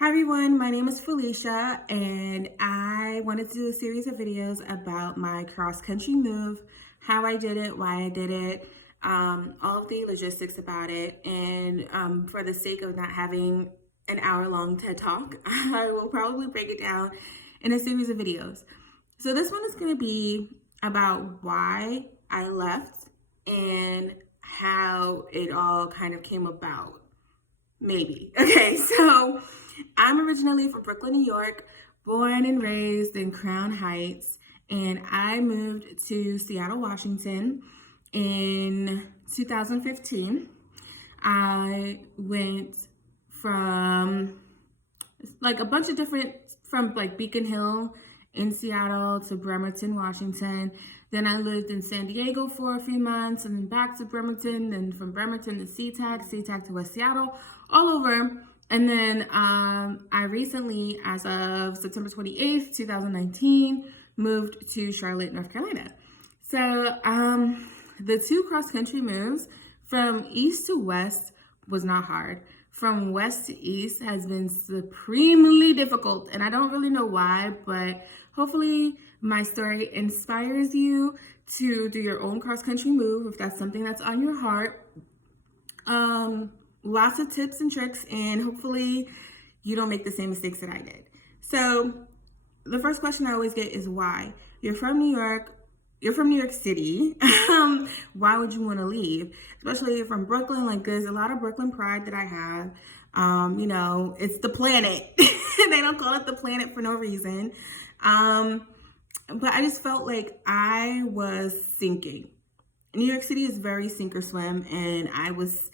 Hi everyone, my name is Felicia and I wanted to do a series of videos about my cross-country move, how I did it, why I did it, all of the logistics about it, and for the sake of not having an hour-long TED Talk, I will probably break it down in a series of videos. So this one is going to be about why I left and how it all kind of came about. Maybe. Okay, so I'm originally from Brooklyn, New York, born and raised in Crown Heights, and I moved to Seattle, Washington in 2015. I went from like a bunch of different, from like Beacon Hill in Seattle to Bremerton, Washington. Then I lived in San Diego for a few months and then back to Bremerton, then from Bremerton to SeaTac to West Seattle, all over. And then I recently, as of September 28th, 2019, moved to Charlotte, North Carolina. So the two cross-country moves from east to west was not hard. From west to east has been supremely difficult, and I don't really know why, but hopefully my story inspires you to do your own cross-country move if that's something that's on your heart. Lots of tips and tricks, and hopefully you don't make the same mistakes that I did. So the first question I always get is why? You're from New York City. Why would you want to leave? Especially from Brooklyn. Like, there's a lot of Brooklyn pride that I have. It's the planet. They don't call it the planet for no reason. But I just felt like I was sinking. New York City is very sink or swim, and I was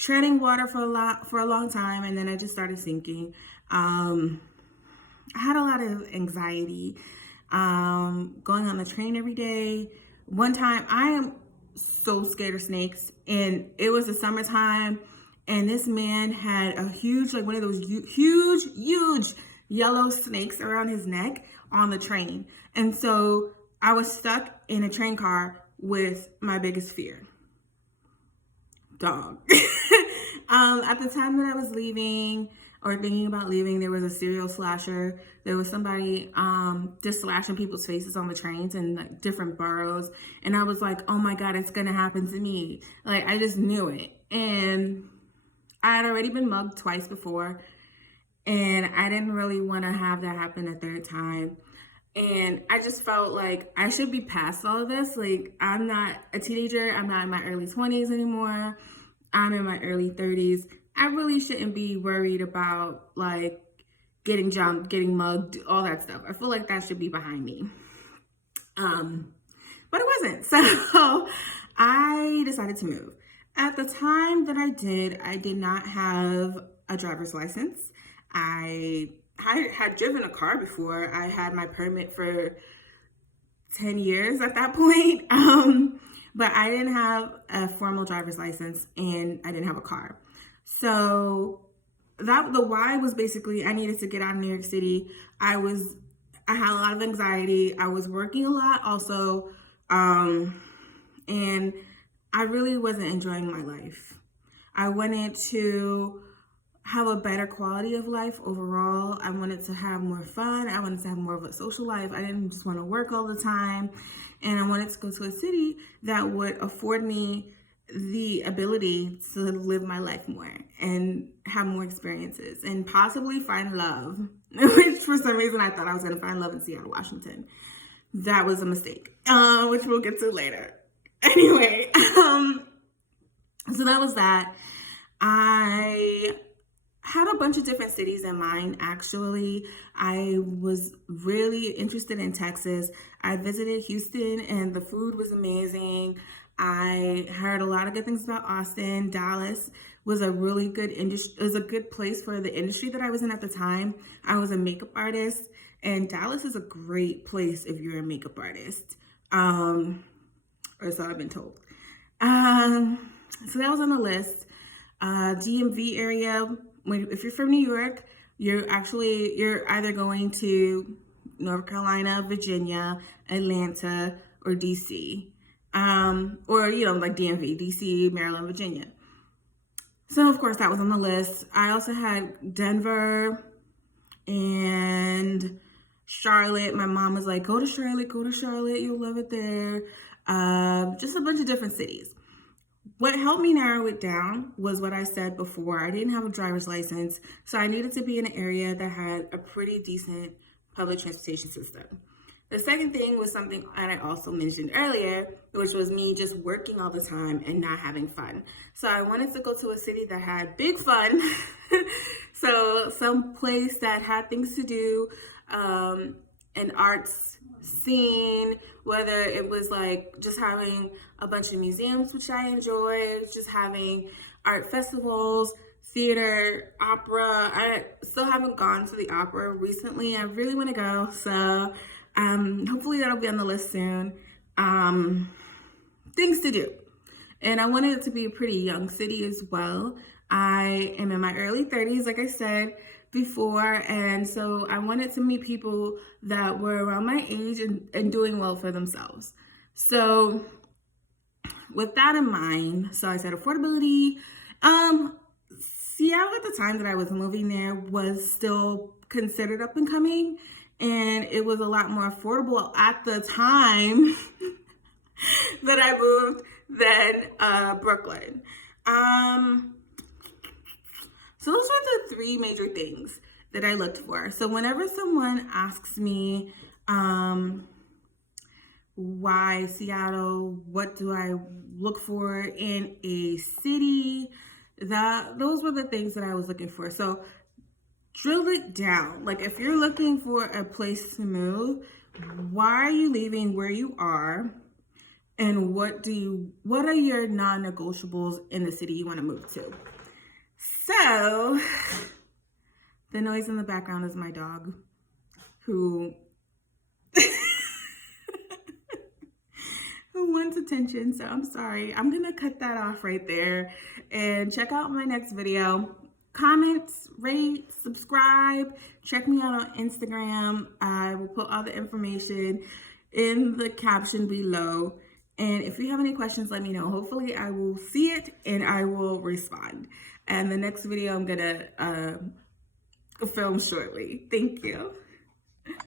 treading water for a long time, and then I just started sinking. I had a lot of anxiety. Going on the train every day. One time, I am so scared of snakes, and it was the summertime, and this man had a huge, like one of those huge yellow snakes around his neck on the train. And so I was stuck in a train car with my biggest fear, dog. At the time that I was leaving or thinking about leaving, there was a serial slasher. There was somebody just slashing people's faces on the trains in like different boroughs. And I was like, oh my God, it's gonna happen to me. Like, I just knew it. And I had already been mugged twice before, and I didn't really want to have that happen a third time. And I just felt like I should be past all of this. Like, I'm not a teenager. I'm not in my early 20s anymore. I'm in my early 30s. I really shouldn't be worried about like getting jumped, getting mugged, all that stuff. I feel like that should be behind me. But it wasn't. So I decided to move. At the time that I did not have a driver's license. I had driven a car before. I had my permit for 10 years at that point. But I didn't have a formal driver's license, and I didn't have a car. So the why was basically I needed to get out of New York City. I had a lot of anxiety. I was working a lot also. And I really wasn't enjoying my life. I wanted to have a better quality of life overall. I wanted to have more fun. I wanted to have more of a social life. I didn't just want to work all the time. And I wanted to go to a city that would afford me the ability to live my life more and have more experiences and possibly find love, which for some reason I thought I was going to find love in Seattle, Washington. That was a mistake, which we'll get to later. Anyway, so that was that. I had a bunch of different cities in mind, actually. I was really interested in Texas. I visited Houston, and the food was amazing. I heard a lot of good things about Austin. Dallas was a really good a good place for the industry that I was in at the time. I was a makeup artist, and Dallas is a great place if you're a makeup artist. Or so I've been told. So that was on the list. DMV area. If you're from New York, you're either going to North Carolina, Virginia, Atlanta, or DC. Or, like DMV, DC, Maryland, Virginia. So, of course, that was on the list. I also had Denver, and Charlotte. My mom was like, go to Charlotte, you'll love it there. Just a bunch of different cities. What helped me narrow it down was what I said before. I didn't have a driver's license, so I needed to be in an area that had a pretty decent public transportation system. The second thing was something that I also mentioned earlier, which was me just working all the time and not having fun. So I wanted to go to a city that had big fun. So some place that had things to do, an arts scene, whether it was like just having a bunch of museums, which I enjoy, just having art festivals, theater, opera. I still haven't gone to the opera recently. I really want to go. So hopefully that'll be on the list soon. Things to do. And I wanted it to be a pretty young city as well. I am in my early 30s, like I said before, and so I wanted to meet people that were around my age and doing well for themselves. So with that in mind, so I said affordability. Seattle at the time that I was moving there was still considered up and coming, and it was a lot more affordable at the time that I moved than Brooklyn. So those are the three major things that I looked for. So whenever someone asks me why Seattle, what do I look for in a city, those were the things that I was looking for. So drill it down. Like if you're looking for a place to move, why are you leaving where you are? And what are your non-negotiables in the city you want to move to? So the noise in the background is my dog who wants attention. So I'm sorry. I'm going to cut that off right there and check out my next video. Comment, rate, subscribe. Check me out on Instagram. I will put all the information in the caption below. And if you have any questions, let me know. Hopefully I will see it and I will respond. And the next video I'm gonna film shortly. Thank you.